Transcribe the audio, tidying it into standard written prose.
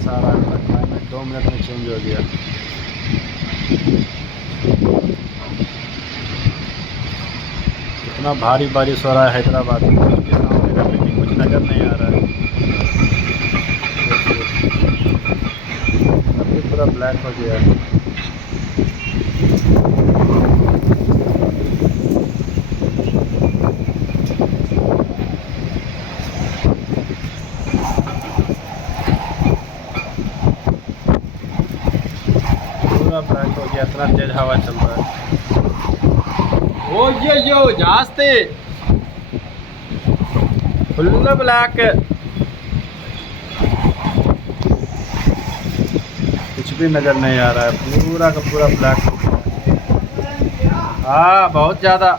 सारा climate 2 minute में change हो गया। इतना भारी बारिश हो रहा है हैदराबाद में, कुछ भी सामने का बिल्डिंग कुछ नज़र नहीं आ रहा है। अभी पूरा ब्लैक हो गया है। पूरा ब्लैक हो गया, इतना तेज हवा चल रहा है। ओ यो जास्ती फुल ब्लैक, कुछ भी नज़र नहीं आ रहा है, पूरा का पूरा ब्लैक हो गया। हाँ बहुत ज़्यादा।